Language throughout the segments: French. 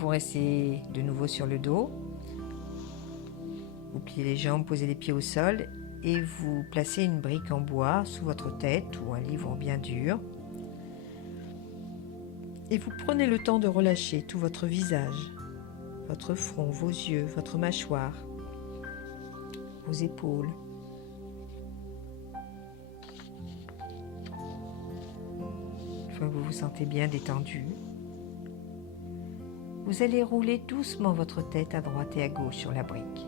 Vous restez de nouveau sur le dos. Vous pliez les jambes, posez les pieds au sol et vous placez une brique en bois sous votre tête ou un livre bien dur. Et vous prenez le temps de relâcher tout votre visage, votre front, vos yeux, votre mâchoire, vos épaules. Une fois que vous vous sentez bien détendu, vous allez rouler doucement votre tête à droite et à gauche sur la brique.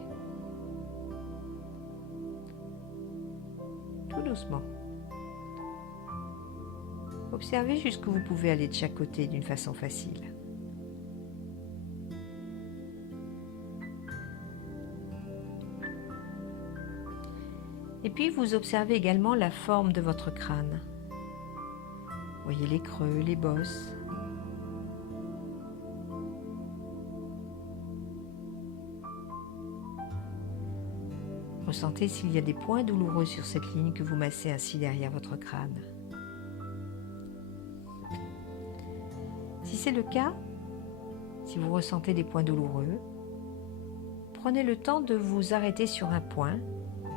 Tout doucement. Observez jusqu'où vous pouvez aller de chaque côté d'une façon facile. Et puis vous observez également la forme de votre crâne. Voyez les creux, les bosses. Ressentez s'il y a des points douloureux sur cette ligne que vous massez ainsi derrière votre crâne. Si c'est le cas, si vous ressentez des points douloureux, prenez le temps de vous arrêter sur un point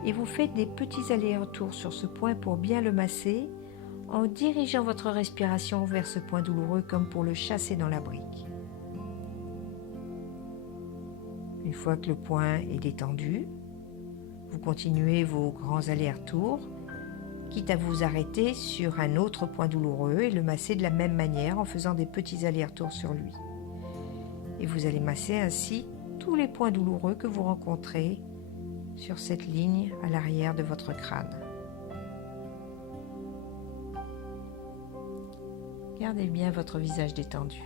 et vous faites des petits allers-retours sur ce point pour bien le masser en dirigeant votre respiration vers ce point douloureux comme pour le chasser dans la brique. Une fois que le point est détendu, vous continuez vos grands allers-retours, quitte à vous arrêter sur un autre point douloureux et le masser de la même manière en faisant des petits allers-retours sur lui. Et vous allez masser ainsi tous les points douloureux que vous rencontrez sur cette ligne à l'arrière de votre crâne. Gardez bien votre visage détendu.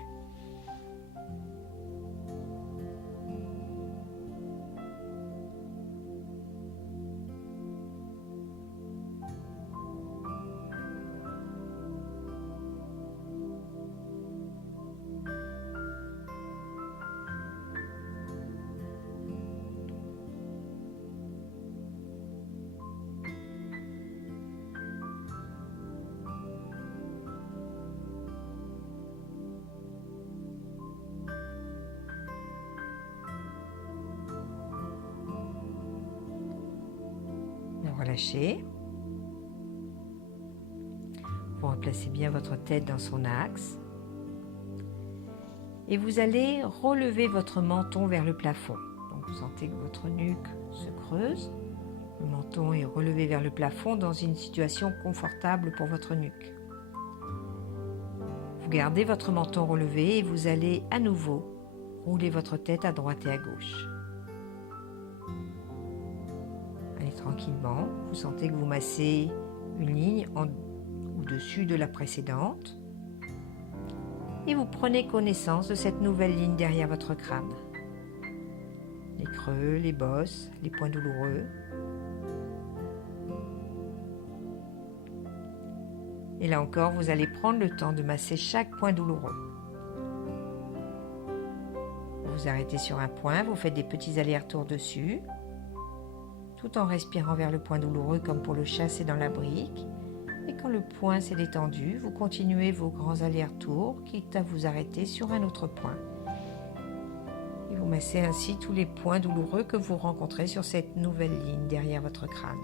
Relâchez. Vous replacez bien votre tête dans son axe. Et vous allez relever votre menton vers le plafond. Donc vous sentez que votre nuque se creuse. Le menton est relevé vers le plafond dans une situation confortable pour votre nuque. Vous gardez votre menton relevé et vous allez à nouveau rouler votre tête à droite et à gauche. Allez tranquillement, vous sentez que vous massez une ligne au-dessus de la précédente et vous prenez connaissance de cette nouvelle ligne derrière votre crâne. Les creux, les bosses, les points douloureux. Et là encore, vous allez prendre le temps de masser chaque point douloureux. Vous vous arrêtez sur un point, vous faites des petits allers-retours dessus, tout en respirant vers le point douloureux comme pour le chasser dans la brique. Et quand le point s'est détendu, vous continuez vos grands allers-retours, quitte à vous arrêter sur un autre point. Et vous massez ainsi tous les points douloureux que vous rencontrez sur cette nouvelle ligne derrière votre crâne.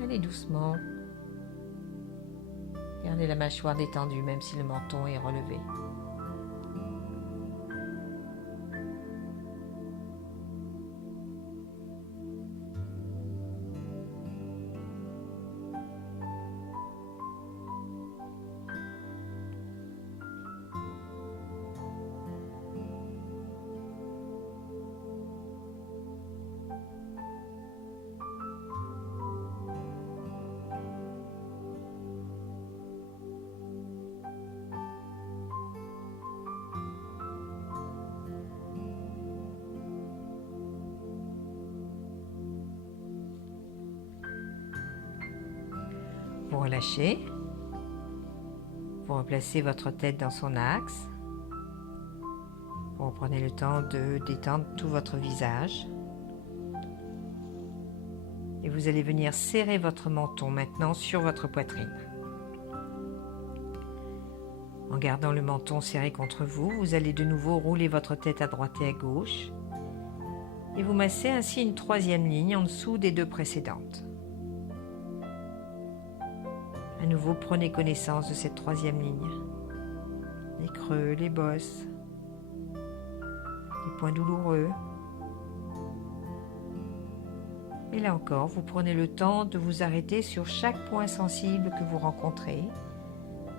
Allez doucement. Gardez la mâchoire détendue même si le menton est relevé. Vous relâchez. Vous replacez votre tête dans son axe. Vous prenez le temps de détendre tout votre visage. Et vous allez venir serrer votre menton maintenant sur votre poitrine. En gardant le menton serré contre vous, vous allez de nouveau rouler votre tête à droite et à gauche. Et vous massez ainsi une troisième ligne en dessous des deux précédentes. À nouveau, prenez connaissance de cette troisième ligne. Les creux, les bosses, les points douloureux. Et là encore, vous prenez le temps de vous arrêter sur chaque point sensible que vous rencontrez.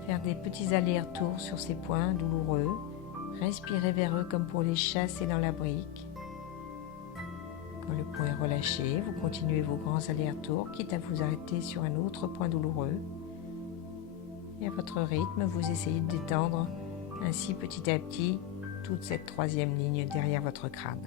Faire des petits allers-retours sur ces points douloureux. Respirez vers eux comme pour les chasser dans la brique. Quand le point est relâché, vous continuez vos grands allers-retours, quitte à vous arrêter sur un autre point douloureux. Et à votre rythme, vous essayez de détendre ainsi petit à petit toute cette troisième ligne derrière votre crâne.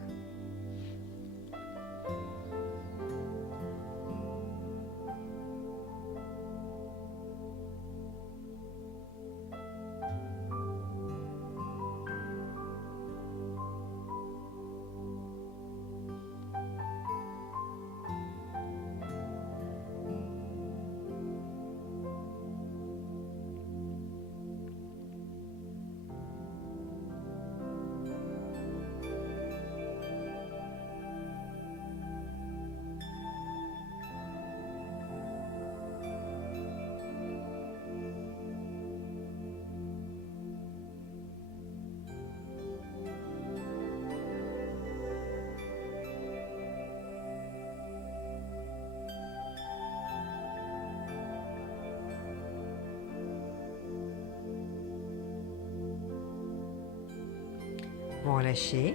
Vous relâchez.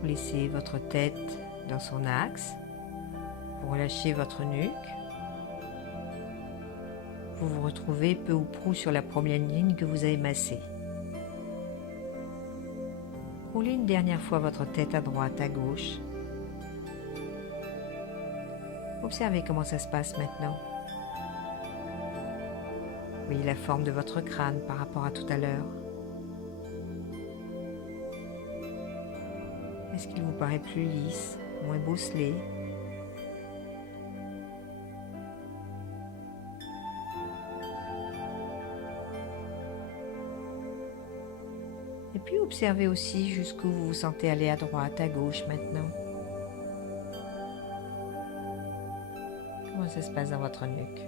Vous laissez votre tête dans son axe. Vous relâchez votre nuque. Vous vous retrouvez peu ou prou sur la première ligne que vous avez massée. Roulez une dernière fois votre tête à droite, à gauche. Observez comment ça se passe maintenant. Voyez la forme de votre crâne par rapport à tout à l'heure. Est-ce qu'il vous paraît plus lisse, moins bosselé? Et puis observez aussi jusqu'où vous vous sentez aller à droite, à gauche maintenant. Comment ça se passe dans votre nuque?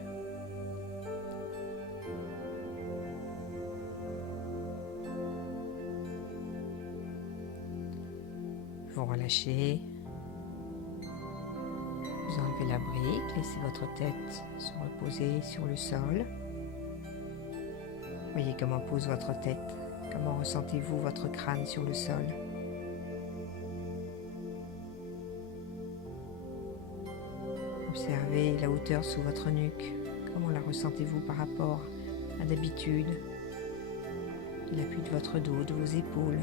Vous relâchez, vous enlevez la brique, laissez votre tête se reposer sur le sol. Voyez comment pose votre tête, comment ressentez-vous votre crâne sur le sol. Observez la hauteur sous votre nuque, comment la ressentez-vous par rapport à d'habitude, l'appui de votre dos, de vos épaules.